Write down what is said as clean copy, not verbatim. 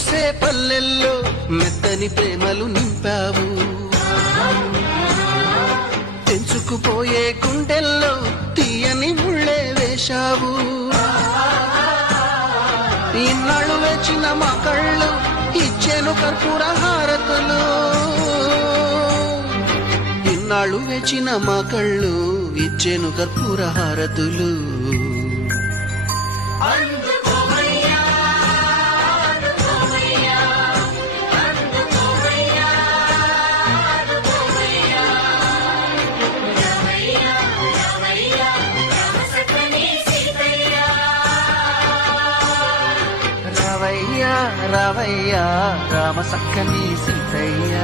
పూసే పల్లెల్లో మెత్తని ప్రేమలు నింపావు, తెంచుకుపోయే గుండెల్లో తీయని ముళ్ళే వేశావు. ఇన్నాళ్ళు వేచిన మా కళ్ళు ఇచ్చేను కర్పూర హారతులు, ఇన్నాళ్ళు వేచిన మా కళ్ళు ఇచ్చేను కర్పూర హారతులు. రావయ్యా రావయ్యా రామ సక్కని సీతయ్య.